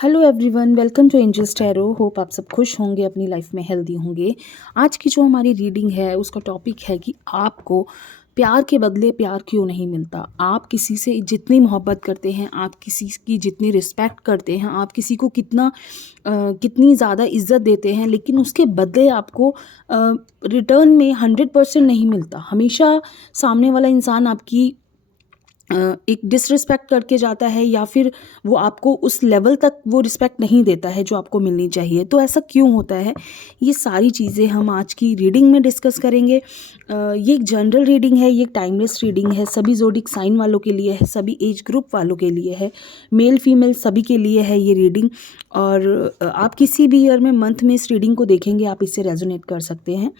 Hello everyone, welcome to Angels Tarot. Hope आप सब खुश होंगे, अपनी लाइफ में हेल्दी होंगे। आज की जो हमारी रीडिंग है उसका टॉपिक है कि आपको प्यार के बदले प्यार क्यों नहीं मिलता। आप किसी से जितनी मोहब्बत करते हैं, आप किसी की जितनी रिस्पेक्ट करते हैं, आप किसी को कितनी ज़्यादा इज्जत देते हैं, लेकिन उसके बदले आपको रिटर्न में 100% नहीं मिलता। हमेशा सामने वाला इंसान आपकी एक डिसरिस्पेक्ट करके जाता है, या फिर वो आपको उस लेवल तक वो रिस्पेक्ट नहीं देता है जो आपको मिलनी चाहिए। तो ऐसा क्यों होता है, ये सारी चीज़ें हम आज की रीडिंग में डिस्कस करेंगे। ये एक जनरल रीडिंग है, ये एक टाइमलेस रीडिंग है, सभी ज़ोडिक साइन वालों के लिए है, सभी एज ग्रुप वालों के लिए है, मेल फीमेल सभी के लिए है ये रीडिंग। और आप किसी भी ईयर में मंथ में इस रीडिंग को देखेंगे, आप इससे रेजोनेट कर सकते हैं।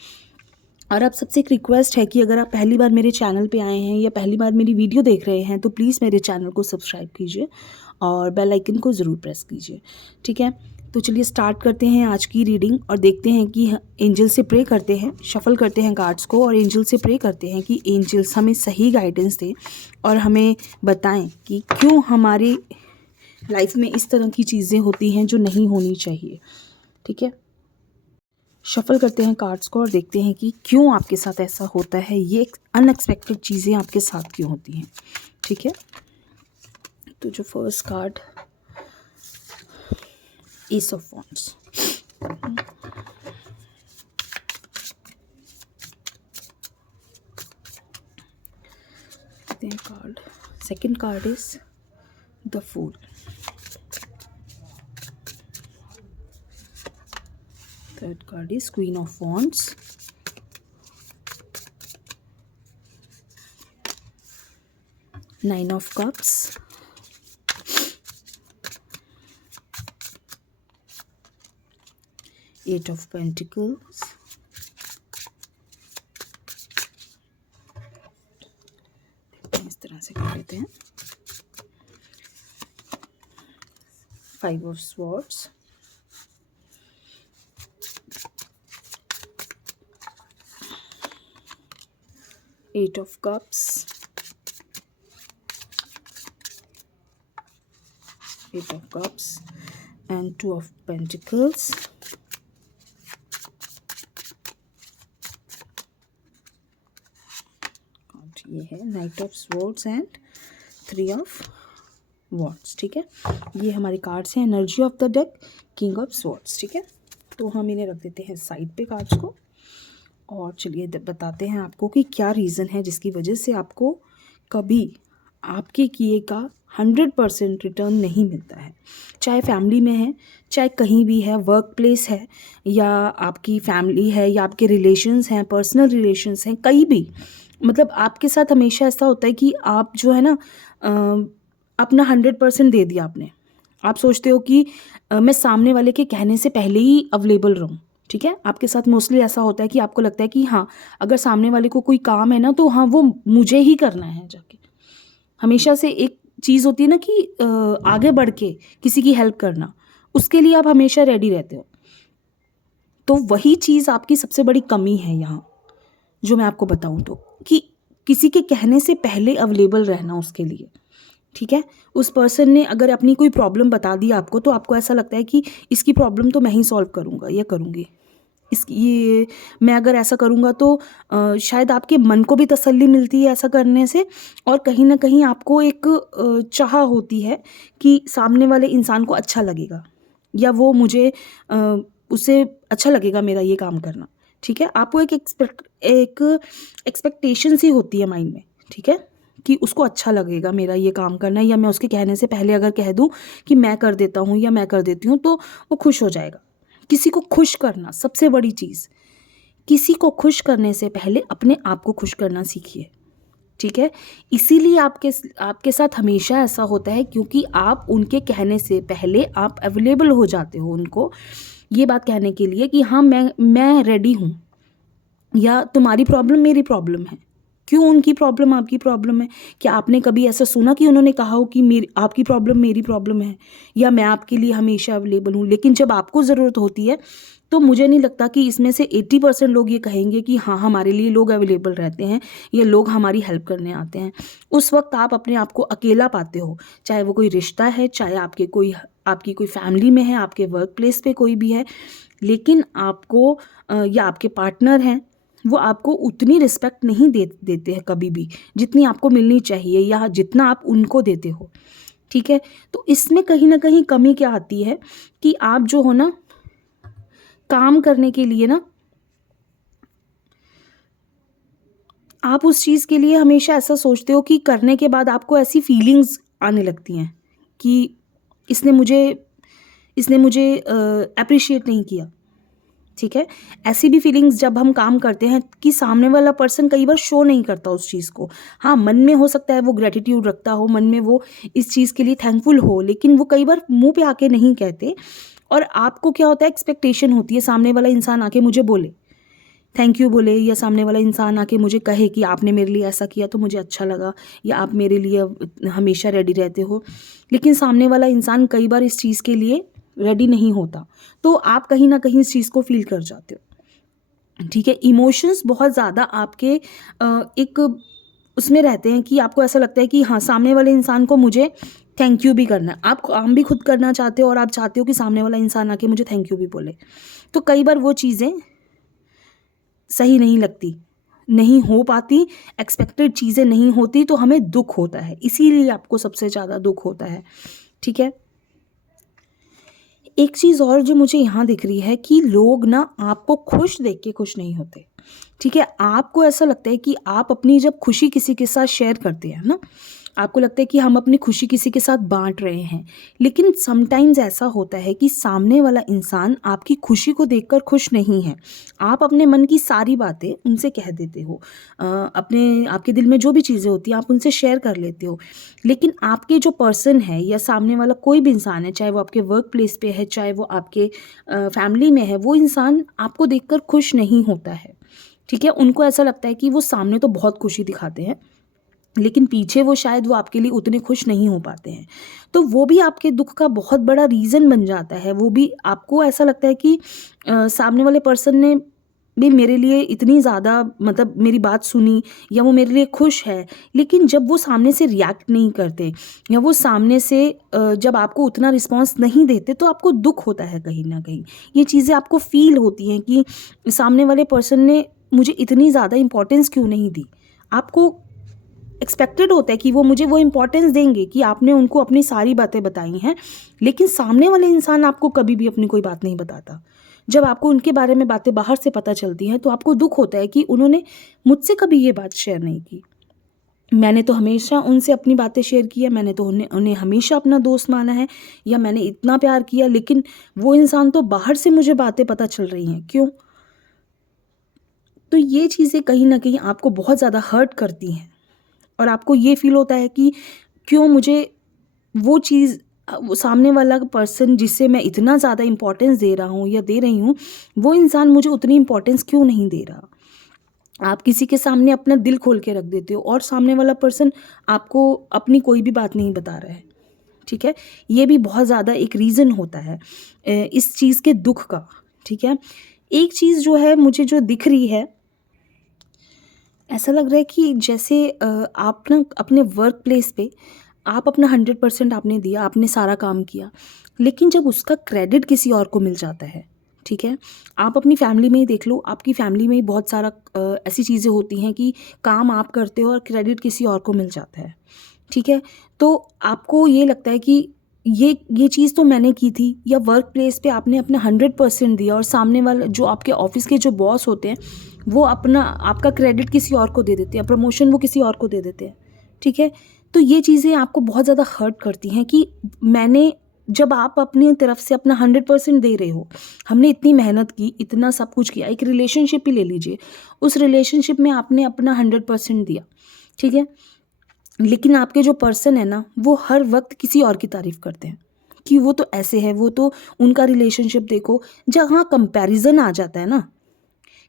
और आप सबसे एक रिक्वेस्ट है कि अगर आप पहली बार मेरे चैनल पे आए हैं या पहली बार मेरी वीडियो देख रहे हैं, तो प्लीज़ मेरे चैनल को सब्सक्राइब कीजिए और बेल आइकन को ज़रूर प्रेस कीजिए। ठीक है, तो चलिए स्टार्ट करते हैं आज की रीडिंग और देखते हैं कि एंजल से प्रे करते हैं, शफल करते हैं कार्ड्स को और एंजल से प्रे करते हैं कि एंजल्स हमें सही गाइडेंस दें और हमें बताएं कि क्यों हमारी लाइफ में इस तरह की चीज़ें होती हैं जो नहीं होनी चाहिए। ठीक है, शफल करते हैं कार्ड्स को और देखते हैं कि क्यों आपके साथ ऐसा होता है, ये अनएक्सपेक्टेड चीज़ें आपके साथ क्यों होती हैं। ठीक है, तो जो first card, ace of wands. Card second card is the fool. Third card is Queen of Wands. Nine of Cups. Eight of Pentacles. इस तरह से कर लेते हैं। Five of Swords. Eight of Cups. Eight of Cups and Two of Pentacles. और ये है Knight of Swords and Three of Wands। ठीक है, ये हमारे कार्ड्स हैं, energy of the deck, king of swords. ठीक है, तो हम इन्हें रख देते हैं साइड पे कार्ड्स को और चलिए बताते हैं आपको कि क्या रीज़न है जिसकी वजह से आपको कभी आपके किए का 100% रिटर्न नहीं मिलता है। चाहे फैमिली में है, चाहे कहीं भी है, वर्क प्लेस है, या आपकी फैमिली है, या आपके रिलेशंस हैं, पर्सनल रिलेशंस हैं, कहीं भी। मतलब आपके साथ हमेशा ऐसा होता है कि आप जो है ना अपना 100% दे दिया आपने। आप सोचते हो कि मैं सामने वाले के कहने से पहले ही अवेलेबल रहूँ। ठीक है, आपके साथ मोस्टली ऐसा होता है कि आपको लगता है कि हाँ, अगर सामने वाले को कोई काम है ना, तो हाँ वो मुझे ही करना है जाके। हमेशा से एक चीज़ होती है ना कि आगे बढ़ के किसी की हेल्प करना, उसके लिए आप हमेशा रेडी रहते हो। तो वही चीज़ आपकी सबसे बड़ी कमी है यहाँ, जो मैं आपको बताऊँ तो, कि किसी के कहने से पहले अवेलेबल रहना उसके लिए। ठीक है, उस पर्सन ने अगर अपनी कोई प्रॉब्लम बता दी आपको, तो आपको ऐसा लगता है कि इसकी प्रॉब्लम तो मैं ही सॉल्व करूँगा या करूँगी, ये मैं अगर ऐसा करूँगा तो शायद आपके मन को भी तसल्ली मिलती है ऐसा करने से, और कहीं ना कहीं आपको एक चाह होती है कि सामने वाले इंसान को अच्छा लगेगा, या वो मुझे उसे अच्छा लगेगा मेरा ये काम करना। ठीक है, आपको एक एक्सपेक्टेशन सी होती है माइंड में। ठीक है, कि उसको अच्छा लगेगा मेरा ये काम करना, या मैं उसके कहने से पहले अगर कह दूं कि मैं कर देता हूँ या मैं कर देती हूँ, तो वो खुश हो जाएगा। किसी को खुश करना सबसे बड़ी चीज़, किसी को खुश करने से पहले अपने आप को खुश करना सीखिए। ठीक है, इसीलिए आपके साथ हमेशा ऐसा होता है, क्योंकि आप उनके कहने से पहले आप अवेलेबल हो जाते हो उनको ये बात कहने के लिए कि हाँ मैं रेडी हूँ, या तुम्हारी प्रॉब्लम मेरी प्रॉब्लम है। क्यों उनकी प्रॉब्लम आपकी प्रॉब्लम है? क्या आपने कभी ऐसा सुना कि उन्होंने कहा हो कि मेरी आपकी प्रॉब्लम मेरी प्रॉब्लम है, या मैं आपके लिए हमेशा अवेलेबल हूँ? लेकिन जब आपको ज़रूरत होती है, तो मुझे नहीं लगता कि इसमें से 80% लोग ये कहेंगे कि हाँ, हमारे लिए लोग अवेलेबल रहते हैं, ये लोग हमारी हेल्प करने आते हैं। उस वक्त आप अपने आप को अकेला पाते हो, चाहे वो कोई रिश्ता है, चाहे आपके कोई आपकी कोई फैमिली में है, आपके वर्क प्लेस पे कोई भी है, लेकिन आपको या आपके पार्टनर हैं, वो आपको उतनी रिस्पेक्ट नहीं देते हैं कभी भी जितनी आपको मिलनी चाहिए या जितना आप उनको देते हो। ठीक है, तो इसमें कहीं ना कहीं कमी क्या आती है कि आप जो हो ना, काम करने के लिए ना, आप उस चीज़ के लिए हमेशा ऐसा सोचते हो कि करने के बाद आपको ऐसी फीलिंग्स आने लगती हैं कि इसने मुझे इसने मुझे अप्रिशिएट नहीं किया। ठीक है, ऐसी भी फीलिंग्स जब हम काम करते हैं कि सामने वाला पर्सन कई बार शो नहीं करता उस चीज़ को। हाँ, मन में हो सकता है वो ग्रेटिट्यूड रखता हो, मन में वो इस चीज़ के लिए थैंकफुल हो, लेकिन वो कई बार मुंह पे आके नहीं कहते। और आपको क्या होता है, एक्सपेक्टेशन होती है सामने वाला इंसान आके मुझे बोले, थैंक यू बोले, या सामने वाला इंसान आके मुझे कहे कि आपने मेरे लिए ऐसा किया तो मुझे अच्छा लगा, या आप मेरे लिए हमेशा रेडी रहते हो। लेकिन सामने वाला इंसान कई बार इस चीज़ के लिए रेडी नहीं होता, तो आप कहीं ना कहीं इस चीज़ को फील कर जाते हो। ठीक है, इमोशंस बहुत ज़्यादा आपके एक उसमें रहते हैं कि आपको ऐसा लगता है कि हाँ, सामने वाले इंसान को मुझे थैंक यू भी करना है। आप काम भी खुद करना चाहते हो और आप चाहते हो कि सामने वाला इंसान आके मुझे थैंक यू भी बोले। तो कई बार वो चीज़ें सही नहीं लगती, नहीं हो पाती, एक्सपेक्टेड चीज़ें नहीं होती, तो हमें दुख होता है, इसीलिए आपको सबसे ज़्यादा दुख होता है। ठीक है, एक चीज़ और जो मुझे यहाँ दिख रही है कि लोग ना आपको खुश देख के खुश नहीं होते। ठीक है, आपको ऐसा लगता है कि आप अपनी जब खुशी किसी के साथ शेयर करते हैं ना, आपको लगता है कि हम अपनी खुशी किसी के साथ बांट रहे हैं, लेकिन समटाइम्स ऐसा होता है कि सामने वाला इंसान आपकी खुशी को देखकर खुश नहीं है। आप अपने मन की सारी बातें उनसे कह देते हो, अपने आपके दिल में जो भी चीज़ें होती हैं आप उनसे शेयर कर लेते हो, लेकिन आपके जो पर्सन है या सामने वाला कोई भी इंसान है, चाहे वो आपके वर्क प्लेस पे है, चाहे वो आपके फैमिली में है, वो इंसान आपको देखकर खुश नहीं होता है। ठीक है, उनको ऐसा लगता है कि वो सामने तो बहुत खुशी दिखाते हैं, लेकिन पीछे वो शायद वो आपके लिए उतने खुश नहीं हो पाते हैं। तो वो भी आपके दुख का बहुत बड़ा रीज़न बन जाता है। वो भी आपको ऐसा लगता है कि सामने वाले पर्सन ने भी मेरे लिए इतनी ज़्यादा मतलब मेरी बात सुनी, या वो मेरे लिए खुश है, लेकिन जब वो सामने से रिएक्ट नहीं करते, या वो सामने से जब आपको उतना रिस्पॉन्स नहीं देते, तो आपको दुख होता है कहीं ना कहीं। ये चीज़ें आपको फील होती हैं कि सामने वाले पर्सन ने मुझे इतनी ज़्यादा इम्पोर्टेंस क्यों नहीं दी। आपको एक्सपेक्टेड होता है कि वो मुझे वो इम्पोर्टेंस देंगे कि आपने उनको अपनी सारी बातें बताई हैं, लेकिन सामने वाले इंसान आपको कभी भी अपनी कोई बात नहीं बताता। जब आपको उनके बारे में बातें बाहर से पता चलती हैं, तो आपको दुख होता है कि उन्होंने मुझसे कभी ये बात शेयर नहीं की। मैंने तो हमेशा उनसे अपनी बातें शेयर की है, मैंने तो उन्हें उन्हें हमेशा अपना दोस्त माना है, या मैंने इतना प्यार किया, लेकिन वो इंसान तो बाहर से मुझे बातें पता चल रही हैं, क्यों? तो ये चीज़ें कहीं ना कहीं आपको बहुत ज़्यादा हर्ट करती हैं, और आपको ये फील होता है कि क्यों मुझे वो चीज़ वो सामने वाला पर्सन जिसे मैं इतना ज़्यादा इम्पोर्टेंस दे रहा हूँ या दे रही हूँ, वो इंसान मुझे उतनी इम्पोर्टेंस क्यों नहीं दे रहा। आप किसी के सामने अपना दिल खोल के रख देते हो, और सामने वाला पर्सन आपको अपनी कोई भी बात नहीं बता रहा है। ठीक है, ये भी बहुत ज़्यादा एक रीज़न होता है इस चीज़ के दुख का। ठीक है, एक चीज़ जो है मुझे जो दिख रही है, ऐसा लग रहा है कि जैसे आप ना अपने वर्क प्लेस पे आप अपना 100% आपने दिया, आपने सारा काम किया, लेकिन जब उसका क्रेडिट किसी और को मिल जाता है, ठीक है, आप अपनी फैमिली में ही देख लो, आपकी फैमिली में ही बहुत सारा ऐसी चीज़ें होती हैं कि काम आप करते हो और क्रेडिट किसी और को मिल जाता है। ठीक है, तो आपको ये लगता है कि ये चीज़ तो मैंने की थी, या वर्क प्लेस पे आपने अपना 100% दिया, और सामने वाला जो आपके ऑफिस के जो बॉस होते हैं, वो अपना आपका क्रेडिट किसी और को दे देते हैं, प्रमोशन वो किसी और को दे देते हैं। ठीक है, तो ये चीज़ें आपको बहुत ज़्यादा हर्ट करती हैं कि मैंने जब आप अपनी तरफ से अपना 100% दे रहे हो, हमने इतनी मेहनत की, इतना सब कुछ किया, एक रिलेशनशिप ही ले लीजिए, उस रिलेशनशिप में आपने अपना 100% दिया। ठीक है, लेकिन आपके जो पर्सन है ना, वो हर वक्त किसी और की तारीफ़ करते हैं कि वो तो ऐसे है, वो तो उनका रिलेशनशिप देखो, जहाँ कंपैरिजन आ जाता है ना,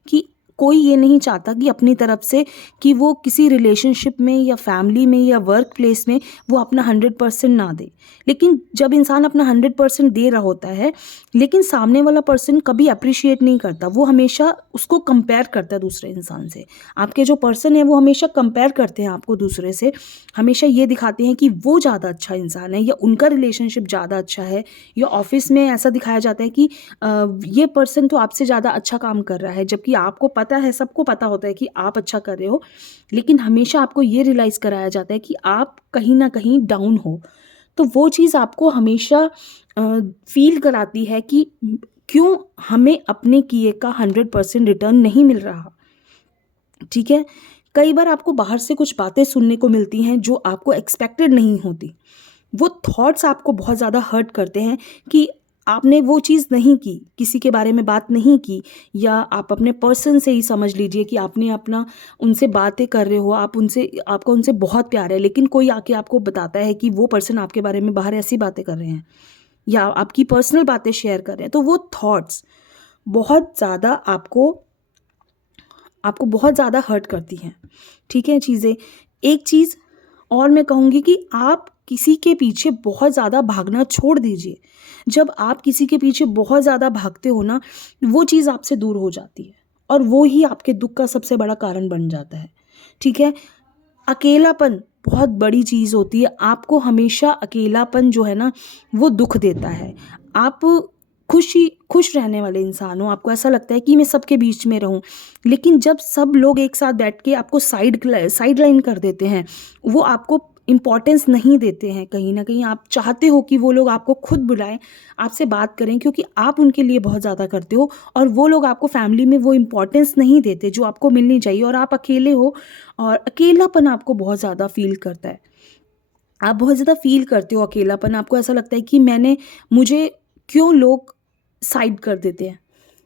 कि कोई ये नहीं चाहता कि अपनी तरफ से कि वो किसी रिलेशनशिप में या फैमिली में या वर्क प्लेस में वो अपना 100% ना दे। लेकिन जब इंसान अपना 100% दे रहा होता है, लेकिन सामने वाला पर्सन कभी अप्रिशिएट नहीं करता, वो हमेशा उसको कंपेयर करता है दूसरे इंसान से। आपके जो पर्सन है वो हमेशा कंपेयर करते हैं आपको दूसरे से, हमेशा ये दिखाते हैं कि वो ज़्यादा अच्छा इंसान है या उनका रिलेशनशिप ज़्यादा अच्छा है, या ऑफिस में ऐसा दिखाया जाता है कि ये पर्सन तो आपसे ज़्यादा अच्छा काम कर रहा है, जबकि आपको पता है, सबको पता होता है कि आप अच्छा कर रहे हो, लेकिन हमेशा आपको ये रियलाइज़ कराया जाता है कि आप कहीं ना कहीं डाउन हो। तो वो चीज़ आपको हमेशा फील कराती है कि क्यों हमें अपने किए का 100% रिटर्न नहीं मिल रहा। ठीक है, कई बार आपको बाहर से कुछ बातें सुनने को मिलती हैं जो आपको एक्सपेक्टेड नहीं होती। वो थॉट्स आपको बहुत ज़्यादा हर्ट करते हैं कि आपने वो चीज़ नहीं की, किसी के बारे में बात नहीं की, या आप अपने पर्सन से ही समझ लीजिए कि आपने अपना उनसे बातें कर रहे हो, आप उनसे, आपका उनसे बहुत प्यार है, लेकिन कोई आके आपको बताता है कि वो पर्सन आपके बारे में बाहर ऐसी बातें कर रहे हैं या आपकी पर्सनल बातें शेयर कर रहे हैं। तो वो थॉट्स बहुत ज़्यादा आपको आपको बहुत ज़्यादा हर्ट करती हैं। ठीक है चीज़ें। एक चीज़ और मैं कहूँगी कि आप किसी के पीछे बहुत ज़्यादा भागना छोड़ दीजिए। जब आप किसी के पीछे बहुत ज़्यादा भागते हो ना, वो चीज़ आपसे दूर हो जाती है और वो ही आपके दुःख का सबसे बड़ा कारण बन जाता है। ठीक है? अकेलापन बहुत बड़ी चीज़ होती है। आपको हमेशा अकेलापन जो है ना, वो दुःख देता है। आप खुश रहने वाले इंसान हो, आपको ऐसा लगता है कि मैं सबके बीच में रहूं, लेकिन जब सब लोग एक साथ बैठ के आपको साइड लाइन कर देते हैं, वो आपको इम्पोर्टेंस नहीं देते हैं, कहीं ना कहीं आप चाहते हो कि वो लोग आपको खुद बुलाएं, आपसे बात करें, क्योंकि आप उनके लिए बहुत ज़्यादा करते हो, और वो लोग आपको फैमिली में वो इम्पोर्टेंस नहीं देते जो आपको मिलनी चाहिए, और आप अकेले हो और अकेलापन आपको बहुत ज़्यादा फील करता है। आप बहुत ज़्यादा फील करते हो अकेलापन, आपको ऐसा लगता है कि मुझे क्यों लोग साइड कर देते हैं।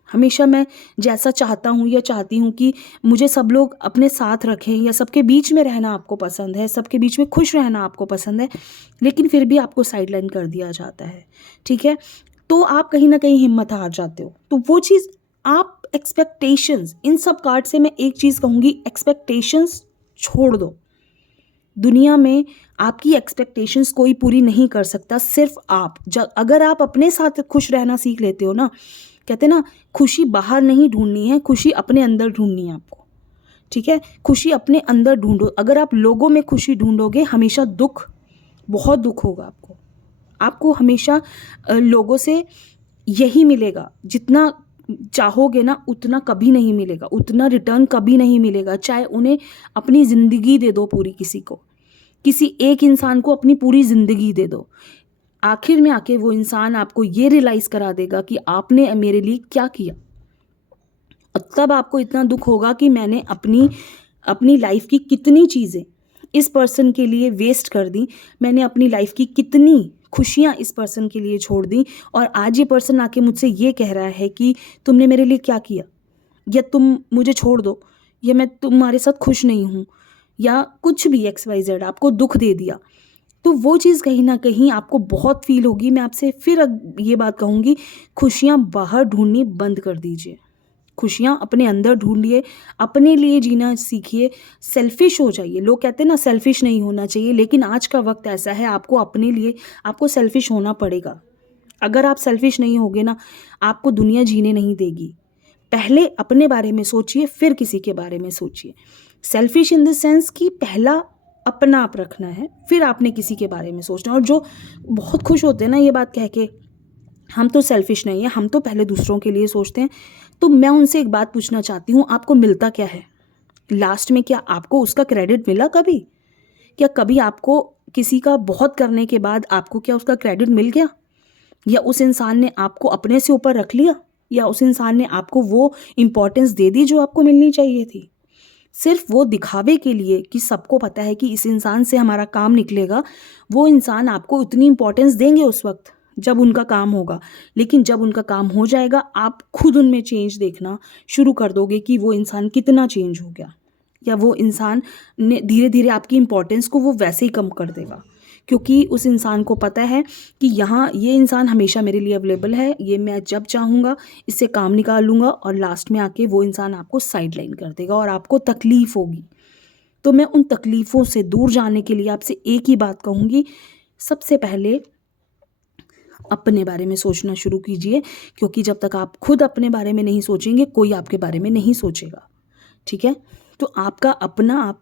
हमेशा मैं जैसा चाहता हूँ या चाहती हूँ कि मुझे सब लोग अपने साथ रखें, या सबके बीच में रहना आपको पसंद है, सबके बीच में खुश रहना आपको पसंद है, लेकिन फिर भी आपको साइडलाइन कर दिया जाता है। ठीक है? तो आप कहीं ना कहीं हिम्मत हार जाते हो। तो वो चीज़, आप एक्सपेक्टेशंस, इन सब कार्ड से मैं एक चीज़ कहूँगी, एक्सपेक्टेशंस छोड़ दो। दुनिया में आपकी एक्सपेक्टेशंस कोई पूरी नहीं कर सकता, सिर्फ आप। जब अगर आप अपने साथ खुश रहना सीख लेते हो ना, कहते हैं ना, खुशी बाहर नहीं ढूंढनी है, खुशी अपने अंदर ढूंढनी है आपको। ठीक है? खुशी अपने अंदर ढूंढो। अगर आप लोगों में खुशी ढूंढोगे, हमेशा बहुत दुख होगा आपको। आपको हमेशा लोगों से यही मिलेगा, जितना चाहोगे ना उतना कभी नहीं मिलेगा, उतना रिटर्न कभी नहीं मिलेगा। चाहे उन्हें अपनी ज़िंदगी दे दो पूरी, किसी एक इंसान को अपनी पूरी ज़िंदगी दे दो, आखिर में आके वो इंसान आपको ये रियलाइज़ करा देगा कि आपने मेरे लिए क्या किया। और तब आपको इतना दुख होगा कि मैंने अपनी लाइफ की कितनी चीज़ें इस पर्सन के लिए वेस्ट कर दी, मैंने अपनी लाइफ की कितनी खुशियाँ इस पर्सन के लिए छोड़ दी, और आज ये पर्सन आके मुझसे ये कह रहा है कि तुमने मेरे लिए क्या किया, या तुम मुझे छोड़ दो, या मैं तुम्हारे साथ खुश नहीं हूँ, या कुछ भी XYZ आपको दुख दे दिया। तो वो चीज़ कहीं ना कहीं आपको बहुत फील होगी। मैं आपसे फिर ये बात कहूँगी, खुशियाँ बाहर ढूंढनी बंद कर दीजिए, खुशियाँ अपने अंदर ढूंढिए, अपने लिए जीना सीखिए, सेल्फिश हो जाइए। लोग कहते हैं ना सेल्फिश नहीं होना चाहिए, लेकिन आज का वक्त ऐसा है, आपको अपने लिए आपको सेल्फिश होना पड़ेगा। अगर आप सेल्फिश नहीं होगे ना, आपको दुनिया जीने नहीं देगी। पहले अपने बारे में सोचिए, फिर किसी के बारे में सोचिए। सेल्फिश इन द सेंस कि पहला अपना आप रखना है, फिर आपने किसी के बारे में सोचना है। और जो बहुत खुश होते हैं ना ये बात कह के, हम तो सेल्फिश नहीं है, हम तो पहले दूसरों के लिए सोचते हैं, तो मैं उनसे एक बात पूछना चाहती हूँ, आपको मिलता क्या है लास्ट में? क्या आपको उसका क्रेडिट मिला कभी? क्या कभी आपको किसी का बहुत करने के बाद आपको क्या उसका क्रेडिट मिल गया? या उस इंसान ने आपको अपने से ऊपर रख लिया? या उस इंसान ने आपको वो इम्पोर्टेंस दे दी जो आपको मिलनी चाहिए थी? सिर्फ वो दिखावे के लिए कि सबको पता है कि इस इंसान से हमारा काम निकलेगा, वो इंसान आपको उतनी इम्पोर्टेंस देंगे उस वक्त जब उनका काम होगा, लेकिन जब उनका काम हो जाएगा, आप खुद उनमें चेंज देखना शुरू कर दोगे कि वो इंसान कितना चेंज हो गया, या वो इंसान ने धीरे धीरे आपकी इम्पोर्टेंस को वो वैसे ही कम कर देगा। क्योंकि उस इंसान को पता है कि यहाँ ये इंसान हमेशा मेरे लिए अवेलेबल है, ये मैं जब चाहूँगा इससे काम निकाल लूँगा और लास्ट में आके वो इंसान आपको साइडलाइन कर देगा और आपको तकलीफ़ होगी। तो मैं उन तकलीफ़ों से दूर जाने के लिए आपसे एक ही बात कहूँगी, सबसे पहले अपने बारे में सोचना शुरू कीजिए, क्योंकि जब तक आप खुद अपने बारे में नहीं सोचेंगे, कोई आपके बारे में नहीं सोचेगा, ठीक है? तो आपका अपना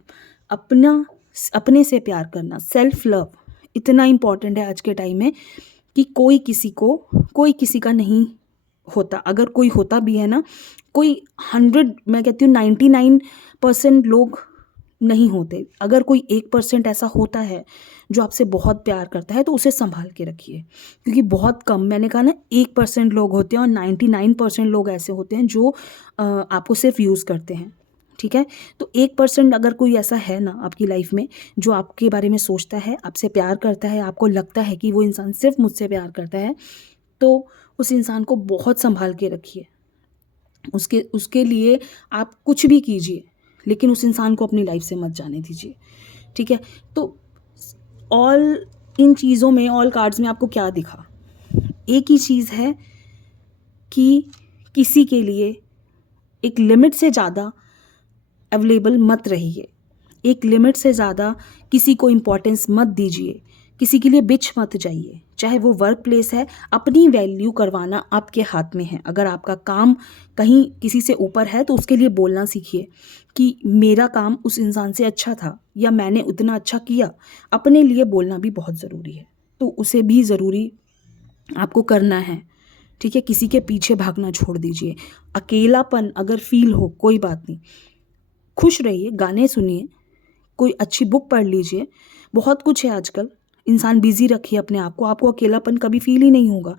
अपने से प्यार करना, सेल्फ लव इतना इम्पॉर्टेंट है आज के टाइम में कि कोई किसी का नहीं होता। अगर कोई होता भी है ना, कोई 100, मैं कहती हूँ 99% लोग नहीं होते। अगर कोई 1% ऐसा होता है जो आपसे बहुत प्यार करता है, तो उसे संभाल के रखिए, क्योंकि बहुत कम, मैंने कहा ना, 1% लोग होते हैं और 99% लोग ऐसे होते हैं जो आपको सिर्फ यूज़ करते हैं, ठीक है? तो 1% अगर कोई ऐसा है ना आपकी लाइफ में जो आपके बारे में सोचता है, आपसे प्यार करता है, आपको लगता है कि वो इंसान सिर्फ मुझसे प्यार करता है, तो उस इंसान को बहुत संभाल के रखिए। उसके लिए आप कुछ भी कीजिए, लेकिन उस इंसान को अपनी लाइफ से मत जाने दीजिए, ठीक है? तो इन चीज़ों में, ऑल कार्ड्स में आपको क्या दिखा? एक ही चीज़ है कि किसी के लिए एक लिमिट से ज़्यादा अवेलेबल मत रहिए, एक लिमिट से ज़्यादा किसी को इम्पोर्टेंस मत दीजिए, किसी के लिए बिच मत जाइए, चाहे वो वर्क प्लेस है। अपनी वैल्यू करवाना आपके हाथ में है। अगर आपका काम कहीं किसी से ऊपर है तो उसके लिए बोलना सीखिए कि मेरा काम उस इंसान से अच्छा था या मैंने उतना अच्छा किया। अपने लिए बोलना भी बहुत ज़रूरी है, तो उसे भी ज़रूरी आपको करना है, ठीक है? किसी के पीछे भागना छोड़ दीजिए। अकेलापन अगर फील हो, कोई बात नहीं, खुश रहिए, गाने सुनिए, कोई अच्छी बुक पढ़ लीजिए, बहुत कुछ है आजकल। इंसान बिज़ी रखिए अपने आप को, आपको अकेलापन कभी फ़ील ही नहीं होगा।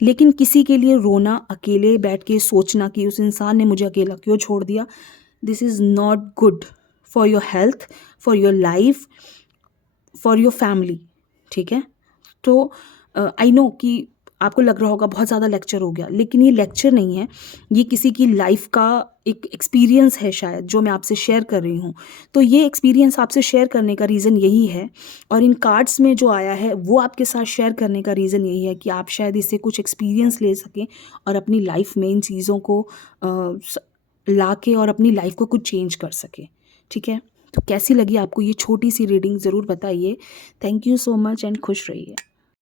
लेकिन किसी के लिए रोना, अकेले बैठ के सोचना कि उस इंसान ने मुझे अकेला क्यों छोड़ दिया, this is not good for your health, for your life, for your family, ठीक है? तो आई नो कि आपको लग रहा होगा बहुत ज़्यादा लेक्चर हो गया, लेकिन ये लेक्चर नहीं है, ये किसी की लाइफ का एक एक्सपीरियंस है शायद, जो मैं आपसे शेयर कर रही हूँ। तो ये एक्सपीरियंस आपसे शेयर करने का रीज़न यही है, और इन कार्ड्स में जो आया है वो आपके साथ शेयर करने का रीज़न यही है कि आप शायद इससे कुछ एक्सपीरियंस ले सकें और अपनी लाइफ में इन चीज़ों को ला के और अपनी लाइफ को कुछ चेंज कर सकें, ठीक है? तो कैसी लगी आपको ये छोटी सी रीडिंग, ज़रूर बताइए। Thank you so much and खुश रहिए।